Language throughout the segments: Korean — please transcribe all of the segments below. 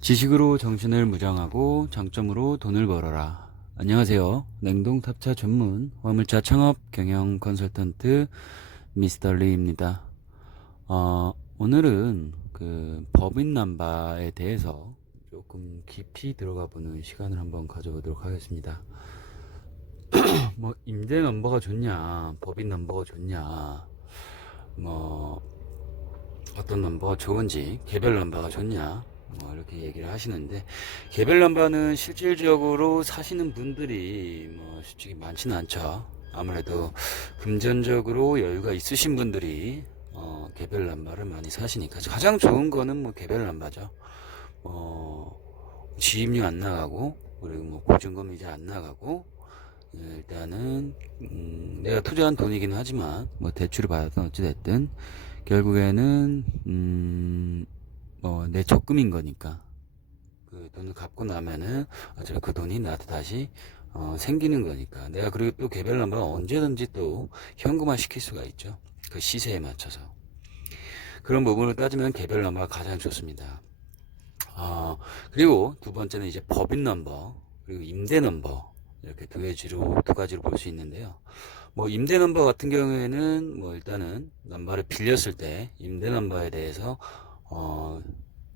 지식으로 정신을 무장하고 장점으로 돈을 벌어라. 안녕하세요. 냉동 탑차 전문 화물차 창업 경영 컨설턴트 미스터 리입니다. 오늘은 그 법인 남바에 대해서 조금 깊이 들어가 보는 시간을 한번 가져보도록 하겠습니다. 뭐 임대 넘버가 좋냐, 법인 넘버가 좋냐, 뭐 어떤 넘버가 좋은지, 개별 넘버가 좋냐, 뭐 이렇게 얘기를 하시는데, 개별 넘버는 실질적으로 사시는 분들이 뭐 솔직히 많지는 않죠. 아무래도 금전적으로 여유가 있으신 분들이 개별 넘버를 많이 사시니까 가장 좋은 거는 뭐 개별 넘버죠. 지입료 안 나가고, 그리고 뭐 보증금 이자 안 나가고, 일단은 내가 투자한 돈이긴 하지만 뭐 대출을 받았든 어찌됐든 결국에는 내 적금인 거니까 그 돈을 갚고 나면은 어차피 그 돈이 나한테 다시 생기는 거니까. 내가 그리고 또 개별 넘버는 언제든지 또 현금화 시킬 수가 있죠. 그 시세에 맞춰서. 그런 부분을 따지면 개별 넘버가 가장 좋습니다. 그리고 두 번째는 이제 법인 넘버, 그리고 임대 넘버, 이렇게 두 가지로 볼 수 있는데요. 뭐 임대 넘버 같은 경우에는 뭐 일단은 넘버를 빌렸을 때 임대 넘버에 대해서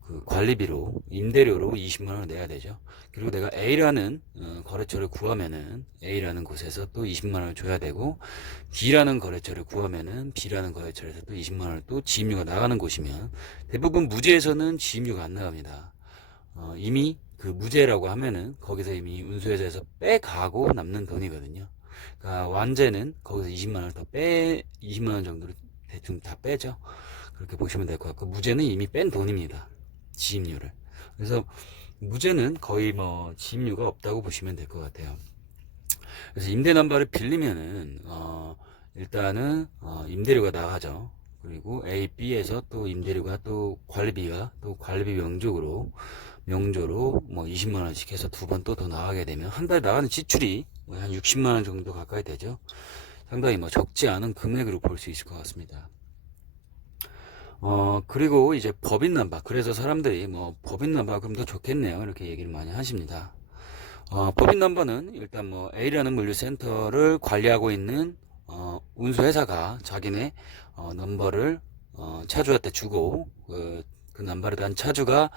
그 관리비로, 임대료로 20만 원을 내야 되죠. 그리고 내가 A라는 거래처를 구하면은 A라는 곳에서 또 20만 원을 줘야 되고, B라는 거래처를 구하면은 B라는 거래처에서 또 20만 원을 또 지입료가 나가는 곳이면, 대부분 무제에서는 지입료가 안 나갑니다. 이미 그 무제라고 하면은 거기서 이미 운수회사에서 빼가고 남는 돈이거든요. 그러니까 완제는 거기서 20만 원 정도를 대충 다 빼죠. 그렇게 보시면 될 것 같고, 무제는 이미 뺀 돈입니다. 지입료를. 그래서 무제는 거의 뭐 지입료가 없다고 보시면 될 것 같아요. 그래서 임대 남바를 빌리면은 일단은 임대료가 나가죠. 그리고 A, B에서 또 임대료가 또 관리비가 또 관리비 명조로 뭐 20만 원씩 해서 두 번 또 더 나가게 되면 한 달에 나가는 지출이 한 60만 원 정도 가까이 되죠. 상당히 뭐 적지 않은 금액으로 볼 수 있을 것 같습니다. 그리고 이제 법인 남바. 그래서 사람들이 뭐 법인 남바가 그럼 더 좋겠네요. 이렇게 얘기를 많이 하십니다. 법인 넘버는 일단 뭐 A라는 물류센터를 관리하고 있는 운수회사가 자기네 넘버를 차주한테 주고, 그 넘버를 단 차주가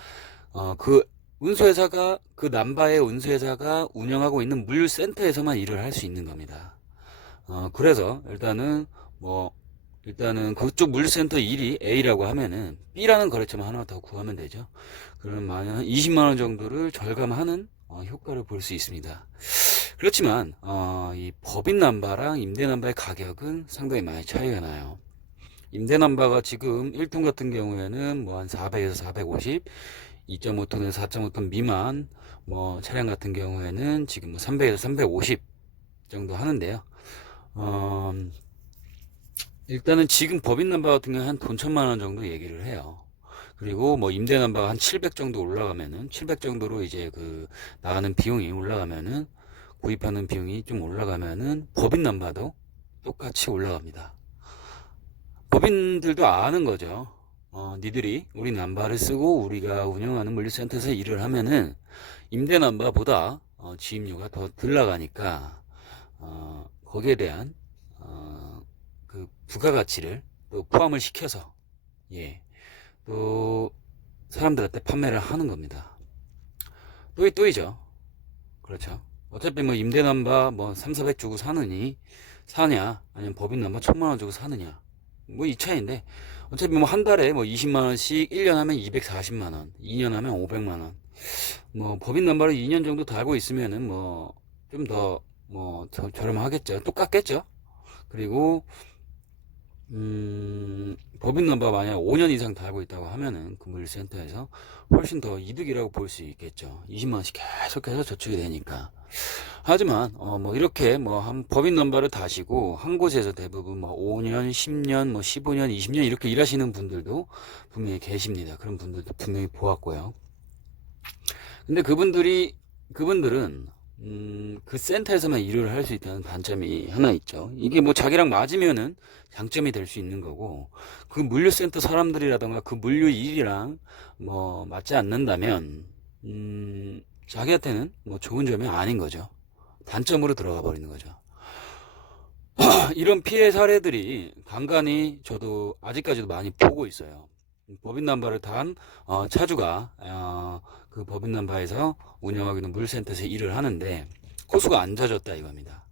그 운수회사가 그 남바의 운수회사가 운영하고 있는 물류센터에서만 일을 할 수 있는 겁니다. 그래서 일단은 그쪽 물류센터 일이 A라고 하면은 B라는 거래처만 하나 더 구하면 되죠. 그러면 한 20만 원 정도를 절감하는 효과를 볼 수 있습니다. 그렇지만 이 법인 남바랑 임대 남바의 가격은 상당히 많이 차이가 나요. 임대 남바가 지금 1톤 같은 경우에는 뭐 한 400에서 450, 2.5톤에서 4.5톤 미만 뭐 차량 같은 경우에는 지금 뭐 300에서 350 정도 하는데요. 일단은 지금 법인 남바 같은 경우는 한 돈 1,000만 원 정도 얘기를 해요. 그리고 뭐 임대 남바가 한 700 정도 올라가면은 700 정도로 이제 그 나가는 비용이 올라가면은, 구입하는 비용이 좀 올라가면은 법인 남바도 똑같이 올라갑니다. 법인들도 아는 거죠. 니들이 우리 남바를 쓰고 우리가 운영하는 물류센터에서 일을 하면은 임대 남바보다 지입료가 더 덜 나가니까 거기에 대한 그 부가가치를 또 포함을 시켜서, 예, 또 사람들한테 판매를 하는 겁니다. 또이죠. 그렇죠. 어차피 뭐 임대 남바 뭐 3, 400 주고 사냐, 아니면 법인 남바 1,000만 원 주고 사느냐, 뭐 이 차이인데, 어차피 뭐 한 달에 뭐 20만 원씩 1년 하면 240만 원, 2년 하면 500만 원. 뭐 법인 남바를 2년 정도 달고 있으면은 뭐 좀 더 뭐 저렴하겠죠. 똑같겠죠. 그리고 법인 넘버 만약 5년 이상 달고 있다고 하면은 그 물류센터에서 훨씬 더 이득이라고 볼 수 있겠죠. 20만 원씩 계속해서 저축이 되니까. 하지만 뭐 이렇게 뭐 한 법인 넘버를 다시고 한 곳에서 대부분 뭐 5년, 10년, 뭐 15년, 20년 이렇게 일하시는 분들도 분명히 계십니다. 그런 분들도 분명히 보았고요. 근데 그분들은 그 센터에서만 일을 할 수 있다는 단점이 하나 있죠. 이게 뭐 자기랑 맞으면은 장점이 될 수 있는 거고, 그 물류센터 사람들이라던가 그 물류 일이랑 뭐 맞지 않는다면 자기한테는 뭐 좋은 점이 아닌 거죠. 단점으로 들어가 버리는 거죠. 이런 피해 사례들이 간간히 저도 아직까지도 많이 보고 있어요. 법인 남바를 탄 차주가 그 법인 남바에서 운영하고 있는 물류센터에서 일을 하는데 코수가 안 잦았다 이겁니다.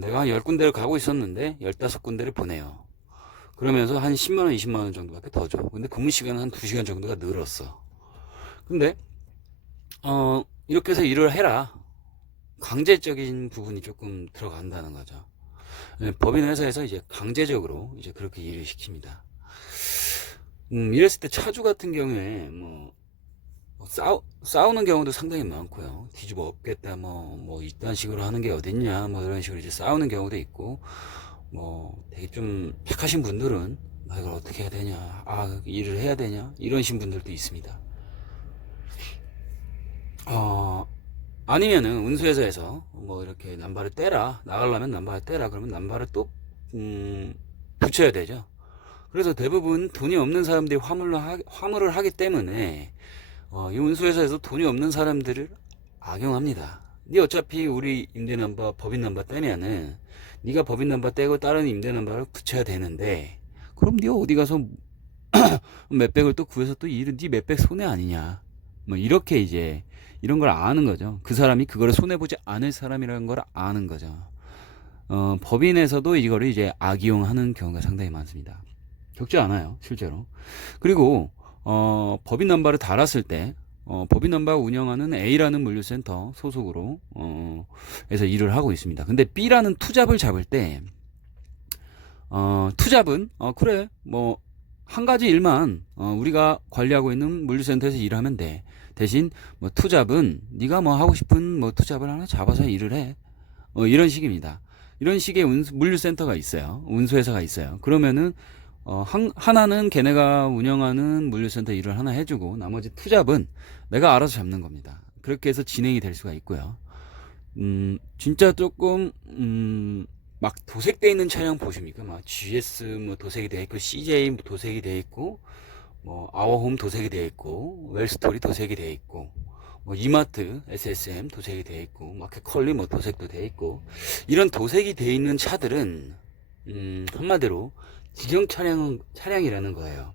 내가 한 10군데를 가고 있었는데 15군데를 보내요. 그러면서 한 10만원, 20만원 정도밖에 더 줘. 근데 근무 시간은 한 2시간 정도가 늘었어. 근데 이렇게 해서 일을 해라. 강제적인 부분이 조금 들어간다는 거죠. 법인 회사에서 이제 강제적으로 이제 그렇게 일을 시킵니다. 이랬을 때 차주 같은 경우에 뭐 싸우는 경우도 상당히 많고요. 뒤집어 엎겠다 뭐 이딴 식으로 하는 게 어딨냐 뭐 이런 식으로 이제 싸우는 경우도 있고, 뭐 되게 좀 착하신 분들은 이걸 어떻게 해야 되냐, 일을 해야 되냐 이러신 분들도 있습니다. 아니면은 운수회사에서 뭐 이렇게 남바를 떼라, 나가려면 남바를 떼라 그러면 남바를 또 붙여야 되죠. 그래서 대부분 돈이 없는 사람들이 화물을 하기 때문에 이 운수회사에서 돈이 없는 사람들을 악용합니다. 네 어차피 우리 임대남바 법인 남바 떼면은 네가 법인 남바 떼고 다른 임대 남바를 붙여야 되는데, 그럼 네 어디 가서 몇백을 또 구해서 또 일은 네 몇백 손해 아니냐, 뭐 이렇게 이제 이런 걸 아는 거죠. 그 사람이 그거를 손해보지 않을 사람이라는 걸 아는 거죠. 법인에서도 이거를 이제 악용하는 경우가 상당히 많습니다. 적지 않아요, 실제로. 그리고 법인 남바를 달았을 때 법인 남바 운영하는 A라는 물류센터 소속으로 해서 일을 하고 있습니다. 근데 B라는 투잡을 잡을 때 투잡은 그래 뭐 한 가지 일만 우리가 관리하고 있는 물류센터에서 일하면 돼. 대신 뭐 투잡은 네가 뭐 하고 싶은 뭐 투잡을 하나 잡아서 일을 해. 이런 식입니다. 이런 식의 물류센터가 있어요. 운수회사가 있어요. 그러면은 하나는 걔네가 운영하는 물류센터 일을 하나 해주고 나머지 투잡은 내가 알아서 잡는 겁니다. 그렇게 해서 진행이 될 수가 있고요. 진짜 조금 막 도색되어 있는 차량 보십니까? 막 GS 뭐 도색이 되어 있고, CJ 도색이 되어 있고, 뭐 아워홈 도색이 되어 있고, 웰스토리 도색이 되어 있고, 뭐 이마트 SSM 도색이 되어 있고, 마켓컬리 뭐 도색도 되어 있고, 이런 도색이 되어 있는 차들은 한마디로 직영 차량이라는 거예요.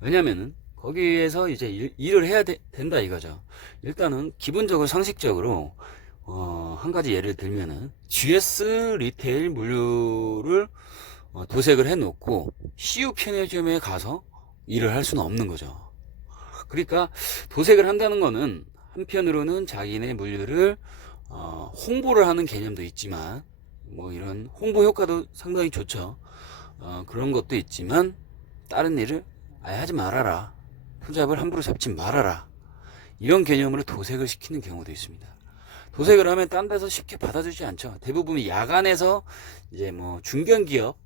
왜냐면은 거기에서 이제 일을 해야 된다 이거죠. 일단은 기본적으로 상식적으로 한 가지 예를 들면은 GS 리테일 물류를 도색을 해 놓고 CU 편의점에 가서 일을 할 수는 없는 거죠. 그러니까 도색을 한다는 거는 한편으로는 자기네 물류를 홍보를 하는 개념도 있지만, 뭐 이런 홍보 효과도 상당히 좋죠. 그런 것도 있지만 다른 일을 아예 하지 말아라, 투잡을 함부로 잡지 말아라, 이런 개념으로 도색을 시키는 경우도 있습니다. 도색을 하면 딴 데서 쉽게 받아주지 않죠. 대부분 야간에서 이제 뭐 중견기업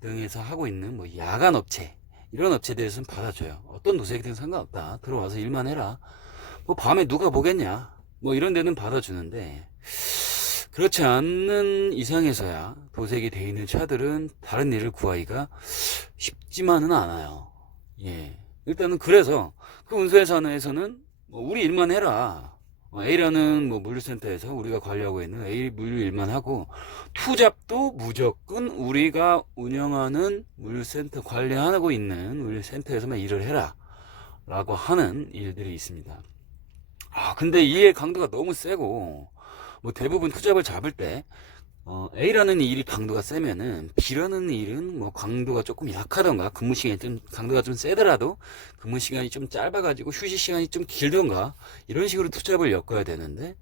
등에서 하고 있는 뭐 야간 업체, 이런 업체들에서는 받아줘요. 어떤 도색이든 상관없다, 들어와서 일만 해라, 뭐 밤에 누가 보겠냐, 뭐 이런 데는 받아주는데, 그렇지 않는 이상에서야 도색이 되어 있는 차들은 다른 일을 구하기가 쉽지만은 않아요. 예. 일단은 그래서 그 운수회사에서는 뭐 우리 일만 해라, A라는 뭐 물류센터에서 우리가 관리하고 있는 A 물류 일만 하고, 투잡도 무조건 우리가 운영하는 물류센터 관리하고 있는 물류센터에서만 일을 해라 라고 하는 일들이 있습니다. 근데 이의 강도가 너무 세고, 뭐 대부분 투잡을 잡을 때 A라는 일이 강도가 세면은 B라는 일은 뭐 강도가 조금 약하던가, 근무 시간이 좀 강도가 좀 세더라도 근무 시간이 좀 짧아가지고 휴식 시간이 좀 길던가, 이런 식으로 투잡을 엮어야 되는데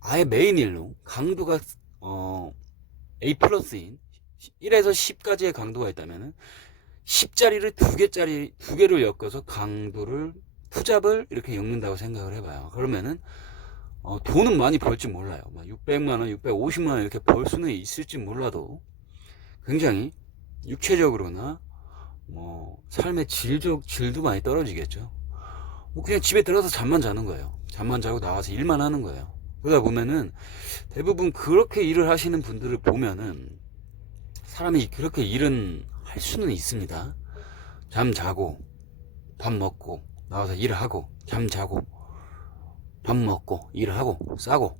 아예 메인 일로 강도가 A 플러스인 1에서 10까지의 강도가 있다면은 10짜리를 2개로 엮어서 강도를 투잡을 이렇게 엮는다고 생각을 해봐요. 그러면은 돈은 많이 벌지 몰라요. 600만원, 650만원 이렇게 벌 수는 있을지 몰라도 굉장히 육체적으로나 뭐 삶의 질도 많이 떨어지겠죠. 뭐 그냥 집에 들어가서 잠만 자는 거예요. 잠만 자고 나와서 일만 하는 거예요. 그러다 보면은 대부분 그렇게 일을 하시는 분들을 보면은 사람이 그렇게 일은 할 수는 있습니다. 잠 자고 밥 먹고 나와서 일을 하고 잠 자고 밥 먹고 일을 하고 싸고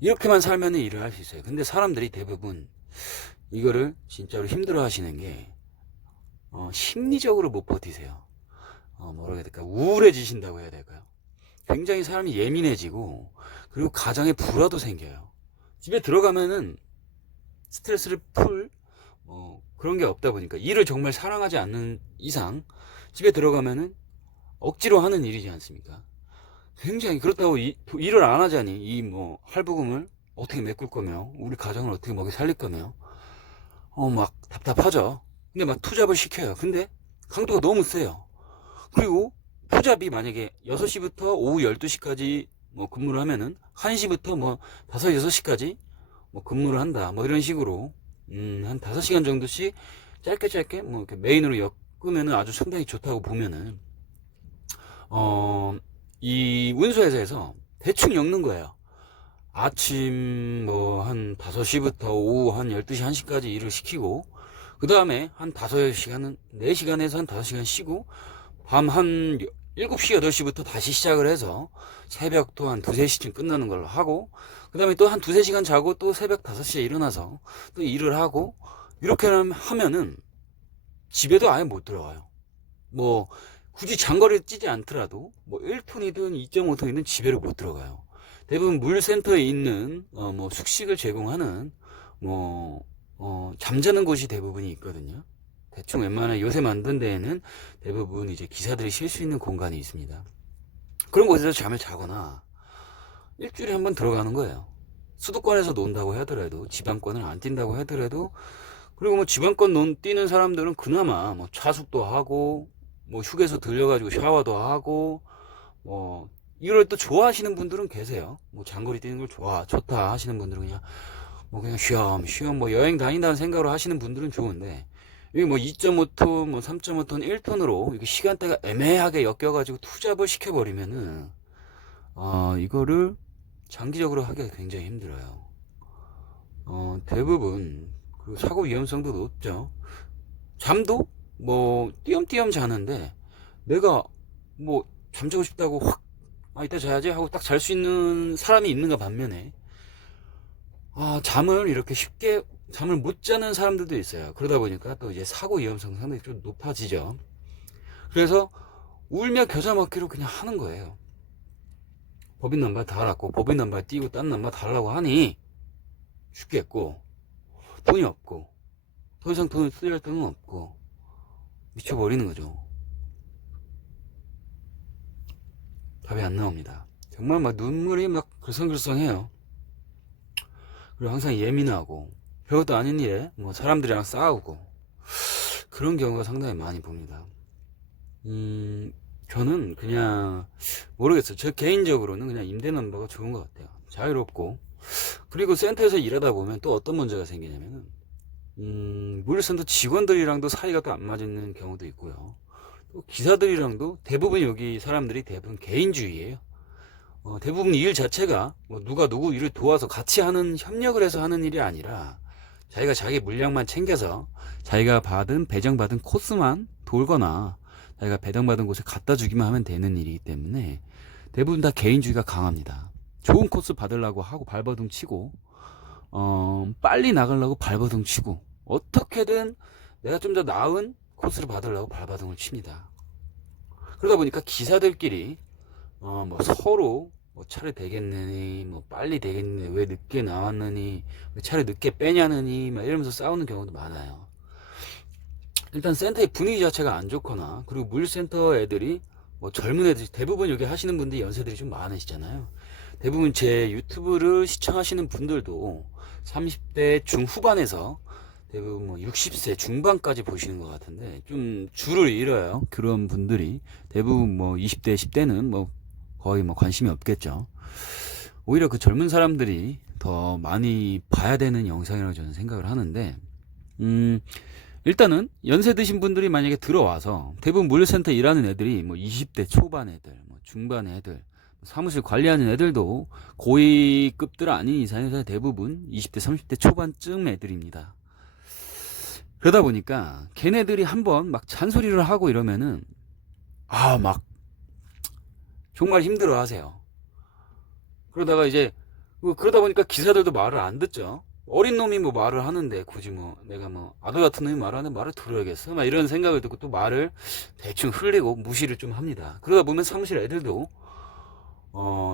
이렇게만 살면 일을 할 수 있어요. 근데 사람들이 대부분 이거를 진짜로 힘들어 하시는 게 심리적으로 못 버티세요. 뭐라고 해야 될까, 우울해지신다고 해야 될까요? 굉장히 사람이 예민해지고, 그리고 가정에 불화도 생겨요. 집에 들어가면은 스트레스를 풀 그런 게 없다 보니까, 일을 정말 사랑하지 않는 이상 집에 들어가면은 억지로 하는 일이지 않습니까? 굉장히, 그렇다고 일을 안 하자니 이 뭐 할부금을 어떻게 메꿀 거며 우리 가정을 어떻게 먹여 살릴 거며 막 답답하죠. 근데 막 투잡을 시켜요. 근데 강도가 너무 세요. 그리고 투잡이 만약에 6시부터 오후 12시까지 뭐 근무를 하면은 1시부터 뭐 5, 6시까지 뭐 근무를 한다. 뭐 이런 식으로 한 5시간 정도씩 짧게 뭐 이렇게 메인으로 엮으면은 아주 상당히 좋다고 보면은 이 운수회사에서 대충 엮는 거예요. 아침 뭐 한 5시부터 오후 한 12시 1시까지 일을 시키고, 그 다음에 한 5시간은 4시간에서 한 5시간 쉬고, 밤 한 7시 8시부터 다시 시작을 해서 새벽 또 한 2, 3시쯤 끝나는 걸로 하고, 그 다음에 또 한 2, 3시간 자고 또 새벽 5시에 일어나서 또 일을 하고, 이렇게 하면은 집에도 아예 못 들어가요. 뭐 굳이 장거리를 찌지 않더라도 뭐 1톤이든 2.5톤이든 집에를 못 들어가요. 대부분 물센터에 있는 뭐 숙식을 제공하는 뭐 잠자는 곳이 대부분이 있거든요. 대충 웬만한 요새 만든 데에는 대부분 이제 기사들이 쉴 수 있는 공간이 있습니다. 그런 곳에서 잠을 자거나 일주일에 한 번 들어가는 거예요. 수도권에서 논다고 하더라도, 지방권을 안 뛴다고 하더라도, 그리고 뭐 지방권 뛰는 사람들은 그나마 뭐 차숙도 하고 뭐 휴게소 들려가지고 샤워도 하고 뭐 이걸 또 좋아하시는 분들은 계세요. 뭐 장거리 뛰는 걸 좋다 하시는 분들은 그냥 쉬엄쉬엄 뭐 여행 다닌다는 생각으로 하시는 분들은 좋은데, 여기 뭐 2.5톤 뭐 3.5톤 1톤으로 이게 시간대가 애매하게 엮여가지고 투잡을 시켜버리면은 이거를 장기적으로 하기가 굉장히 힘들어요. 대부분 그 사고 위험성도 높죠. 잠도 뭐 띄엄띄엄 자는데, 내가 뭐 잠자고 싶다고 확 이따 자야지 하고 딱 잘 수 있는 사람이 있는가 반면에 잠을 이렇게 쉽게 잠을 못 자는 사람들도 있어요. 그러다 보니까 또 이제 사고 위험성 상당히 좀 높아지죠. 그래서 울며 겨자 먹기로 그냥 하는 거예요. 법인 넘버 달았고 법인 넘버 띄고 딴 넘버 달라고 하니 죽겠고, 돈이 없고 더 이상 돈을 쓰려할 돈은 없고 미쳐버리는 거죠. 답이 안 나옵니다. 정말 막 눈물이 막 글썽글썽해요. 그리고 항상 예민하고 별것도 아닌 일에 뭐 사람들이랑 싸우고 그런 경우가 상당히 많이 봅니다. 저는 그냥 모르겠어요. 저 개인적으로는 그냥 임대 넘버가 좋은 것 같아요. 자유롭고, 그리고 센터에서 일하다 보면 또 어떤 문제가 생기냐면은 물류센터 직원들이랑도 사이가 또 안 맞는 경우도 있고요. 또 기사들이랑도 대부분 여기 사람들이 대부분 개인주의예요. 대부분 일 자체가 뭐 누가 누구 일을 도와서 같이 하는, 협력을 해서 하는 일이 아니라 자기가 자기 물량만 챙겨서 자기가 배정받은 코스만 돌거나 자기가 배정받은 곳에 갖다 주기만 하면 되는 일이기 때문에 대부분 다 개인주의가 강합니다. 좋은 코스 받으려고 하고 발버둥 치고 빨리 나가려고 발버둥 치고, 어떻게든 내가 좀 더 나은 코스를 받으려고 발버둥을 칩니다. 그러다 보니까 기사들끼리 뭐 서로 뭐 차를 대겠느니 뭐 빨리 대겠느니 왜 늦게 나왔느니 왜 차를 늦게 빼냐느니 막 이러면서 싸우는 경우도 많아요. 일단 센터의 분위기 자체가 안 좋거나, 그리고 물센터 애들이 뭐 젊은 애들, 대부분 여기 하시는 분들이 연세들이 좀 많으시잖아요. 대부분 제 유튜브를 시청하시는 분들도 30대 중후반에서 대부분 뭐 60세 중반까지 보시는 것 같은데, 좀 줄을 잃어요. 그런 분들이 대부분 뭐 20대 10대는 뭐 거의 뭐 관심이 없겠죠. 오히려 그 젊은 사람들이 더 많이 봐야 되는 영상이라고 저는 생각을 하는데, 일단은 연세 드신 분들이 만약에 들어와서, 대부분 물류센터 일하는 애들이 뭐 20대 초반 애들, 뭐 중반 애들, 사무실 관리하는 애들도 고위급들 아닌 이상에서 대부분 20대 30대 초반쯤 애들입니다. 그러다 보니까 걔네들이 한번 막 잔소리를 하고 이러면은 막 정말 힘들어 하세요. 그러다가 이제 그러다 보니까 기사들도 말을 안 듣죠. 어린 놈이 뭐 말을 하는데 굳이 뭐 내가 뭐 아들 같은 놈이 말하는데 말을 들어야겠어? 막 이런 생각을 듣고 또 말을 대충 흘리고 무시를 좀 합니다. 그러다 보면 사무실 애들도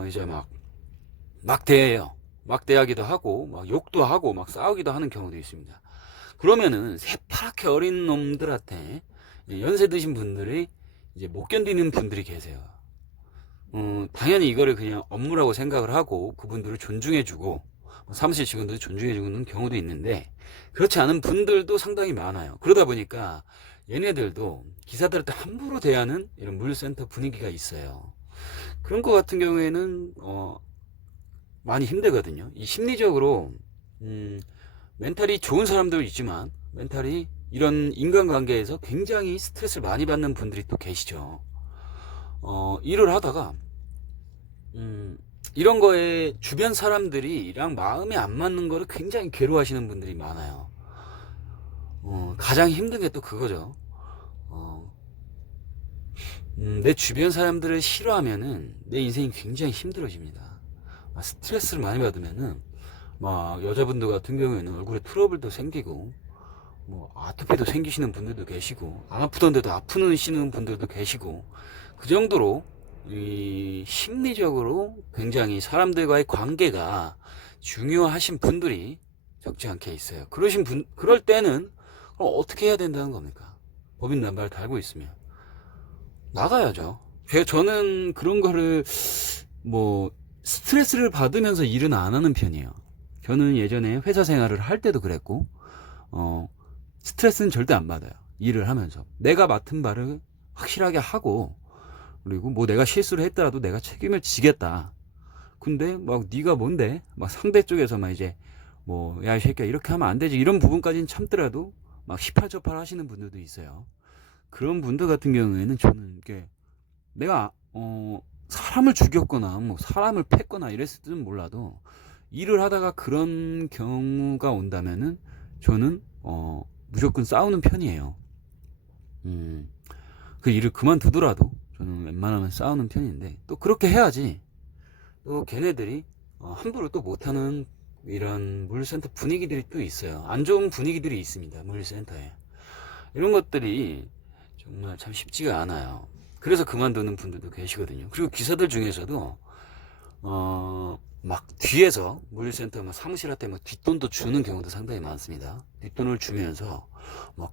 이제 막 대해요. 막 대하기도 하고 막 욕도 하고 막 싸우기도 하는 경우도 있습니다. 그러면은 새파랗게 어린 놈들한테 연세 드신 분들이 이제 못 견디는 분들이 계세요. 당연히 이거를 그냥 업무라고 생각을 하고 그분들을 존중해주고 사무실 직원들이 존중해주는 경우도 있는데 그렇지 않은 분들도 상당히 많아요. 그러다 보니까 얘네들도 기사들한테 함부로 대하는 이런 물류센터 분위기가 있어요. 그런 것 같은 경우에는 많이 힘들거든요. 이 심리적으로 멘탈이 좋은 사람도 있지만 멘탈이 이런 인간관계에서 굉장히 스트레스를 많이 받는 분들이 또 계시죠. 일을 하다가 이런 거에 주변 사람들이랑 마음이 안 맞는 거를 굉장히 괴로워하시는 분들이 많아요. 가장 힘든 게 또 그거죠. 내 주변 사람들을 싫어하면은 내 인생이 굉장히 힘들어집니다. 스트레스를 많이 받으면은 여자분들 같은 경우에는 얼굴에 트러블도 생기고 아토피도 생기시는 분들도 계시고 안 아프던데도 아프시는 분들도 계시고 그 정도로 이 심리적으로 굉장히 사람들과의 관계가 중요하신 분들이 적지 않게 있어요. 그럴 때는 그럼 어떻게 해야 된다는 겁니까? 법인 남발을 달고 있으면 나가야죠. 저는 그런 거를 스트레스를 받으면서 일은 안 하는 편이에요. 저는 예전에 회사 생활을 할 때도 그랬고 스트레스는 절대 안 받아요. 일을 하면서 내가 맡은 바를 확실하게 하고 그리고 내가 실수를 했더라도 내가 책임을 지겠다. 근데 네가 뭔데? 상대 쪽에서 이제 야 이 새끼야 이렇게 하면 안 되지 이런 부분까지는 참더라도 18접할 하시는 분들도 있어요. 그런 분들 같은 경우에는 저는 이게 내가 사람을 죽였거나 사람을 팼거나 이랬을지는 몰라도 일을 하다가 그런 경우가 온다면은 저는 무조건 싸우는 편이에요. 그 일을 그만두더라도 저는 웬만하면 싸우는 편인데 또 그렇게 해야지 또 걔네들이 함부로 또 못하는 이런 물류센터 분위기들이 또 있어요. 안 좋은 분위기들이 있습니다. 물류센터에 이런 것들이 정말 참 쉽지가 않아요. 그래서 그만두는 분들도 계시거든요. 그리고 기사들 중에서도 뒤에서 물류센터 사무실한테 뒷돈도 주는 경우도 상당히 많습니다. 뒷돈을 주면서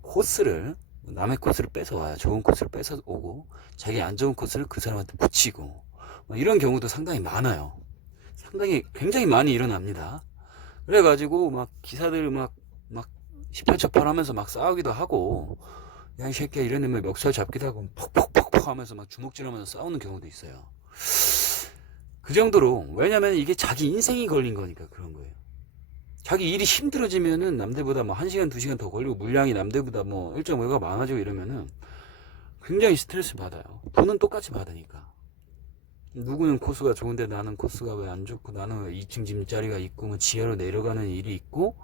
코스를 남의 코스를 뺏어와요. 좋은 코스를 뺏어 오고 자기 안 좋은 코스를 그 사람한테 붙이고 이런 경우도 상당히 많아요. 굉장히 많이 일어납니다. 그래가지고 기사들 18척팔 하면서 싸우기도 하고 야 이 새끼야 이런 애면 멱살 잡기도 하고 퍽퍽퍽퍽 하면서 주먹질하면서 싸우는 경우도 있어요. 그 정도로 왜냐면 이게 자기 인생이 걸린 거니까 그런 거예요. 자기 일이 힘들어지면은 남들보다 1시간 2시간 더 걸리고 물량이 남들보다 일정 외가 많아지고 이러면은 굉장히 스트레스 받아요. 돈은 똑같이 받으니까. 누구는 코스가 좋은데 나는 코스가 왜 안 좋고 나는 왜 2층 짐자리가 있고 지하로 내려가는 일이 있고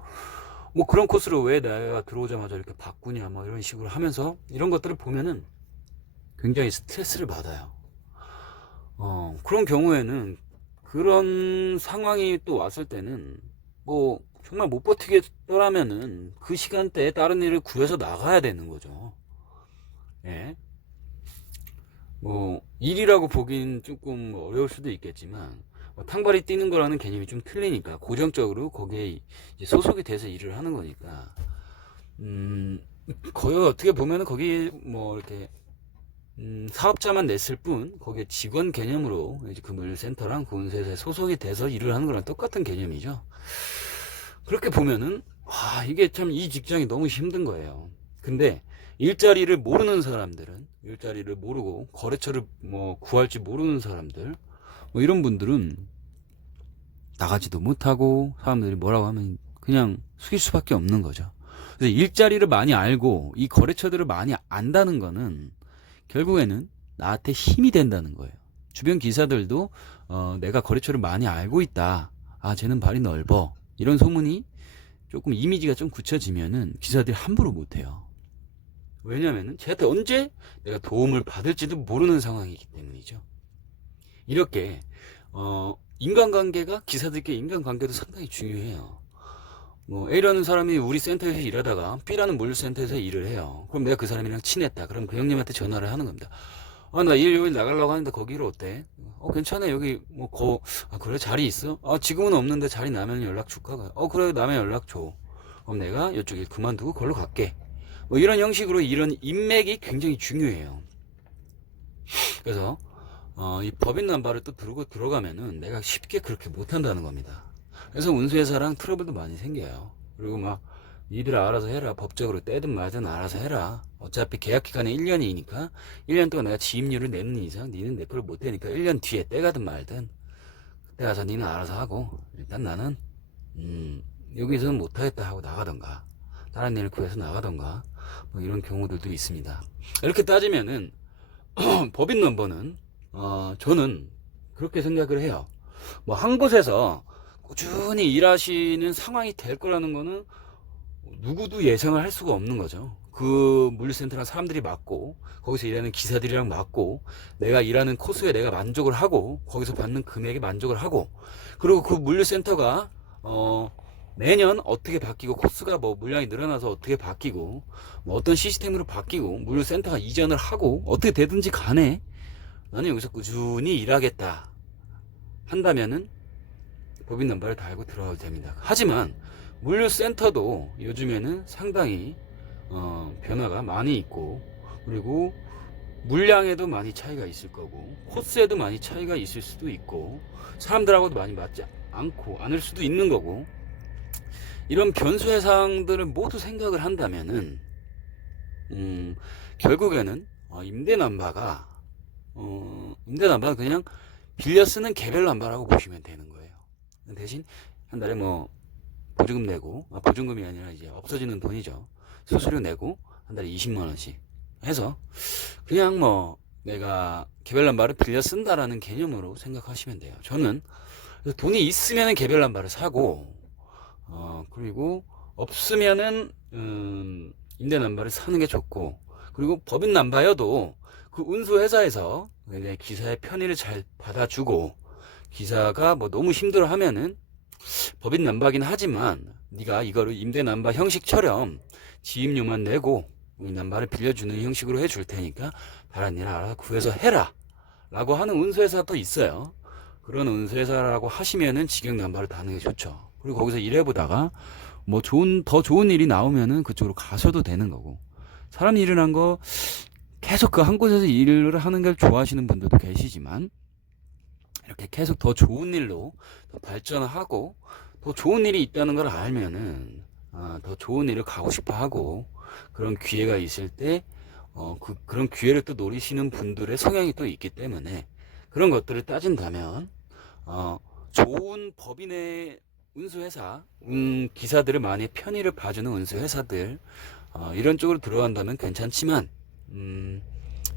그런 코스를 왜 내가 들어오자마자 이렇게 바꾸냐 이런 식으로 하면서 이런 것들을 보면은 굉장히 스트레스를 받아요. 그런 경우에는 그런 상황이 또 왔을 때는 정말 못 버티겠더라면은 그 시간대에 다른 일을 구해서 나가야 되는 거죠. 예. 일이라고 보긴 조금 어려울 수도 있겠지만 탕발이 뛰는 거라는 개념이 좀 틀리니까 고정적으로 거기에 이제 소속이 돼서 일을 하는 거니까 거의 어떻게 보면은 거기 이렇게 사업자만 냈을 뿐 거기에 직원 개념으로 이제 그 물류센터랑 군세에 소속이 돼서 일을 하는 거랑 똑같은 개념이죠. 그렇게 보면은 이게 참 이 직장이 너무 힘든 거예요. 근데 일자리를 모르는 사람들은 일자리를 모르고 거래처를 구할지 모르는 사람들 이런 분들은 나가지도 못하고 사람들이 뭐라고 하면 그냥 숙일 수밖에 없는 거죠. 그래서 일자리를 많이 알고 이 거래처들을 많이 안다는 거는 결국에는 나한테 힘이 된다는 거예요. 주변 기사들도 내가 거래처를 많이 알고 있다. 쟤는 발이 넓어. 이런 소문이 조금 이미지가 좀 굳혀지면은 기사들이 함부로 못해요. 왜냐면은 쟤한테 언제 내가 도움을 받을지도 모르는 상황이기 때문이죠. 이렇게 인간관계가 기사들끼리 인간관계도 상당히 중요해요. 뭐 A라는 사람이 우리 센터에서 일하다가 B라는 물류센터에서 일을 해요. 그럼 내가 그 사람이랑 친했다. 그럼 그 형님한테 전화를 하는 겁니다. 나 요일 나가려고 하는데 거기로 어때? 괜찮아. 여기 그래 자리 있어? 지금은 없는데 자리 나면 연락 줄까? 그래 나면 연락 줘. 그럼 내가 이쪽 일 그만두고 걸로 갈게. 뭐 이런 형식으로 이런 인맥이 굉장히 중요해요. 그래서 이 법인 남바를 또 들어가면은 내가 쉽게 그렇게 못한다는 겁니다. 그래서 운수회사랑 트러블도 많이 생겨요. 그리고 막 니들 알아서 해라. 법적으로 떼든 말든 알아서 해라. 어차피 계약 기간이 1년이니까 1년 동안 내가 지입률을 내는 이상 니는 내 거를 못 떼니까 1년 뒤에 떼가든 말든 그때 가서 니는 알아서 하고 일단 나는 여기서는 못하겠다 하고 나가던가 다른 일을 구해서 나가던가 뭐 이런 경우들도 있습니다. 이렇게 따지면은 법인 넘버는 저는 그렇게 생각을 해요. 뭐 한 곳에서 꾸준히 일하시는 상황이 될 거라는 거는 누구도 예상을 할 수가 없는 거죠. 그 물류센터랑 사람들이 맞고 거기서 일하는 기사들이랑 맞고 내가 일하는 코스에 내가 만족을 하고 거기서 받는 금액에 만족을 하고 그리고 그 물류센터가 매년 어떻게 바뀌고 코스가 뭐 물량이 늘어나서 어떻게 바뀌고 뭐 어떤 시스템으로 바뀌고 물류센터가 이전을 하고 어떻게 되든지 간에 나는 여기서 꾸준히 일하겠다 한다면은 법인 넘버를 달고 들어가도 됩니다. 하지만 물류센터도 요즘에는 상당히 변화가 많이 있고 그리고 물량에도 많이 차이가 있을 거고 코스에도 많이 차이가 있을 수도 있고 사람들하고도 많이 맞지 않고 않을 수도 있는 거고 이런 변수의 사항들을 모두 생각을 한다면은 결국에는 임대남바가 그냥 빌려 쓰는 개별 남바라고 보시면 되는 거예요. 대신 한 달에 뭐 보증금 내고 보증금이 아니라 이제 없어지는 돈이죠. 수수료 내고 한 달에 20만 원씩 해서 그냥 뭐 내가 개별 남바를 빌려 쓴다라는 개념으로 생각하시면 돼요. 저는 돈이 있으면은 개별 남바를 사고 그리고 없으면은 임대 남바를 사는 게 좋고 그리고 법인 남바여도 그 운수 회사에서 기사의 편의를 잘 받아주고 기사가 뭐 너무 힘들어하면은 법인 남바긴 하지만 네가 이거를 임대 남바 형식처럼 지입료만 내고 우리 남바를 빌려주는 형식으로 해줄 테니까 다른 일 알아서 구해서 해라 라고 하는 운수회사도 있어요. 그런 운수회사라고 하시면은 직영 남바를 다는 게 좋죠. 그리고 거기서 일해보다가 뭐 더 좋은 일이 나오면은 그쪽으로 가셔도 되는 거고 사람 일을 한 거 계속 그 한 곳에서 일을 하는 걸 좋아하시는 분들도 계시지만 이렇게 계속 더 좋은 일로 더 발전하고 더 좋은 일이 있다는 걸 알면은 더 좋은 일을 가고 싶어 하고 그런 기회가 있을 때 그런 기회를 또 노리시는 분들의 성향이 또 있기 때문에 그런 것들을 따진다면 좋은 법인의 운수회사 기사들을 많이 편의를 봐주는 운수회사들 이런 쪽으로 들어간다면 괜찮지만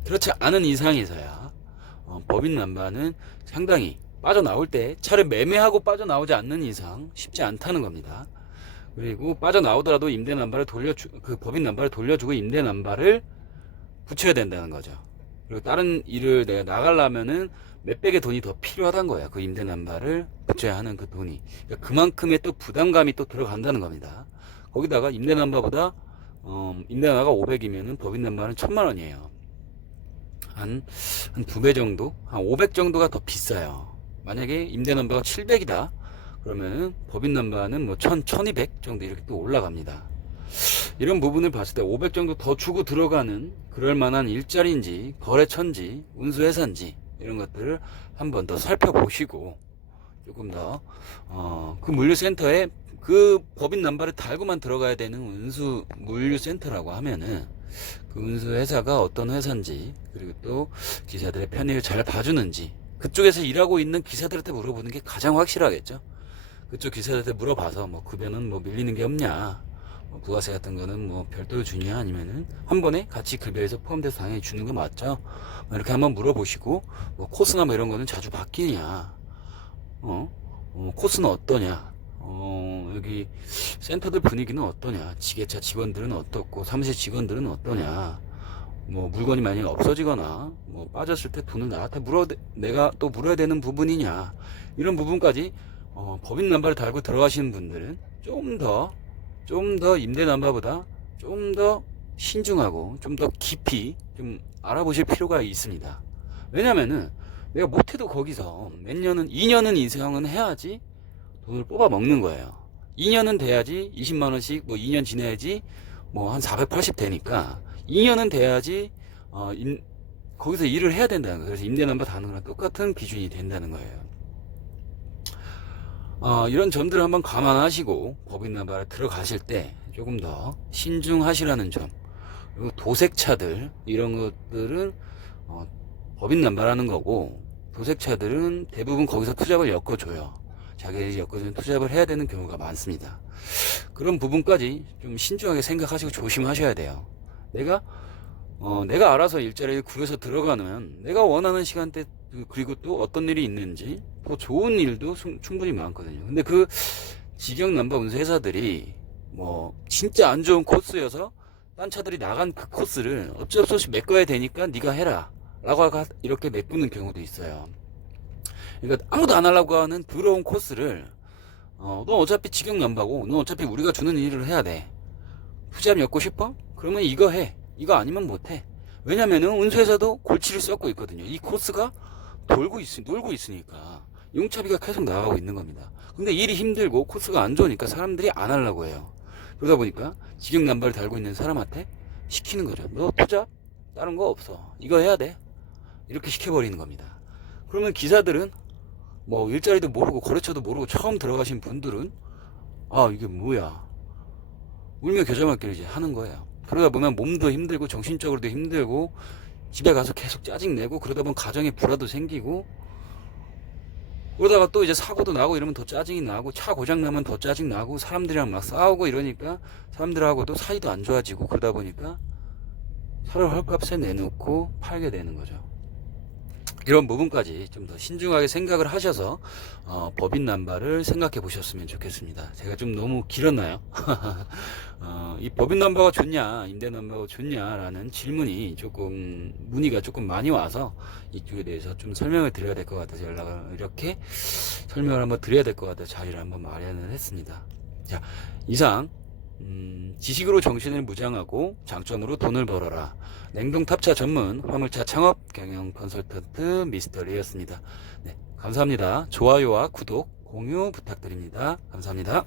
그렇지 않은 이상에서야 법인 남바는 상당히 빠져나올 때 차를 매매하고 빠져나오지 않는 이상 쉽지 않다는 겁니다. 그리고 빠져나오더라도 임대 남바를 그 법인 남바를 돌려주고 임대 남바를 붙여야 된다는 거죠. 그리고 다른 일을 내가 나가려면은 몇백의 돈이 더 필요하다는 거야. 그 임대 남바를 붙여야 하는 그 돈이. 그러니까 그만큼의 또 부담감이 또 들어간다는 겁니다. 거기다가 임대 남바보다 임대 남바가 500이면은 법인 남바는 1000만 원이에요. 한 2배 정도? 한 500 정도가 더 비싸요. 만약에 임대 넘버가 700이다. 그러면 법인 넘버는 뭐 1200 정도 이렇게 또 올라갑니다. 이런 부분을 봤을 때 500 정도 더 주고 들어가는 그럴 만한 일자리인지 거래처인지 운수회사인지 이런 것들을 한 번 더 살펴보시고 조금 더 그 물류센터에 그 법인 넘버를 달고만 들어가야 되는 운수 물류센터라고 하면은 그 운수회사가 어떤 회사인지 그리고 또 기사들의 편의를 잘 봐주는지 그쪽에서 일하고 있는 기사들한테 물어보는 게 가장 확실하겠죠. 그쪽 기사들한테 물어봐서 뭐 급여는 뭐 밀리는 게 없냐 뭐 부가세 같은 거는 뭐 별도로 주냐 아니면은 한 번에 같이 급여에서 포함돼서 당연히 주는 거 맞죠. 뭐 이렇게 한번 물어보시고 뭐 코스나 뭐 이런 거는 자주 바뀌냐 코스는 어떠냐 여기 센터들 분위기는 어떠냐, 지게차 직원들은 어떻고 사무실 직원들은 어떠냐, 뭐 물건이 만약에 없어지거나 뭐 빠졌을 때 돈을 나한테 내가 또 물어야 되는 부분이냐, 이런 부분까지 법인 남바를 달고 들어가시는 분들은 좀 더 임대 남바보다 좀 더 신중하고 좀 더 깊이 좀 알아보실 필요가 있습니다. 왜냐면은 내가 못해도 거기서 몇 년은 2년은 이상은 해야지 돈을 뽑아 먹는 거예요. 2년은 돼야지 20만 원씩, 뭐 2년 지나야지 뭐 한 480 되니까 2년은 돼야지 거기서 일을 해야 된다는 거예요. 그래서 임대 남바 다는 거랑 똑같은 기준이 된다는 거예요. 이런 점들을 한번 감안하시고 법인 남바를 들어가실 때 조금 더 신중하시라는 점. 그리고 도색차들 이런 것들은 법인 남바라는 거고, 도색차들은 대부분 거기서 투잡을 엮어줘요. 자기들이 엮어주는 투잡을 해야 되는 경우가 많습니다. 그런 부분까지 좀 신중하게 생각하시고 조심하셔야 돼요. 내가 알아서 일자리를 구해서 들어가면 내가 원하는 시간대, 그리고 또 어떤 일이 있는지 더 좋은 일도 충분히 많거든요. 근데 그 직영 남바 운수 회사들이 뭐 진짜 안 좋은 코스여서 딴 차들이 나간 그 코스를 어쩔 수 없이 메꿔야 되니까 네가 해라 라고 이렇게 메꾸는 경우도 있어요. 그러니까 아무도 안 하려고 하는 더러운 코스를 너 어차피 직영 남바고 너 어차피 우리가 주는 일을 해야 돼. 투잡 엮고 싶어? 그러면 이거 해. 이거 아니면 못해. 왜냐면은 운수회사도 골치를 썩고 있거든요. 이 코스가 놀고 있으니까 용차비가 계속 나가고 있는 겁니다. 근데 일이 힘들고 코스가 안 좋으니까 사람들이 안 하려고 해요. 그러다 보니까 직영 남바를 달고 있는 사람한테 시키는 거죠. 너 투잡? 다른 거 없어. 이거 해야 돼. 이렇게 시켜버리는 겁니다. 그러면 기사들은 뭐 일자리도 모르고 거래처도 모르고 처음 들어가신 분들은 이게 뭐야, 울며 겨자 먹기를 이제 하는 거예요. 그러다 보면 몸도 힘들고 정신적으로도 힘들고 집에 가서 계속 짜증내고, 그러다 보면 가정에 불화도 생기고, 그러다가 또 이제 사고도 나고 이러면 더 짜증이 나고, 차 고장 나면 더 짜증 나고, 사람들이랑 막 싸우고 이러니까 사람들하고도 사이도 안 좋아지고, 그러다 보니까 차를 헐값에 내놓고 팔게 되는 거죠. 이런 부분까지 좀 더 신중하게 생각을 하셔서 법인 남바를 생각해 보셨으면 좋겠습니다. 제가 좀 너무 길었나요? 이 법인 남바가 좋냐, 임대 남바가 좋냐라는 질문이 문의가 조금 많이 와서 이쪽에 대해서 좀 설명을 드려야 될 것 같아서 이렇게 설명을 한번 드려야 될 것 같아서 자리를 한번 마련을 했습니다. 자, 이상 지식으로 정신을 무장하고 장점으로 돈을 벌어라, 냉동탑차 전문 화물차 창업 경영 컨설턴트 미스터리였습니다. 네, 감사합니다. 좋아요와 구독, 공유 부탁드립니다. 감사합니다.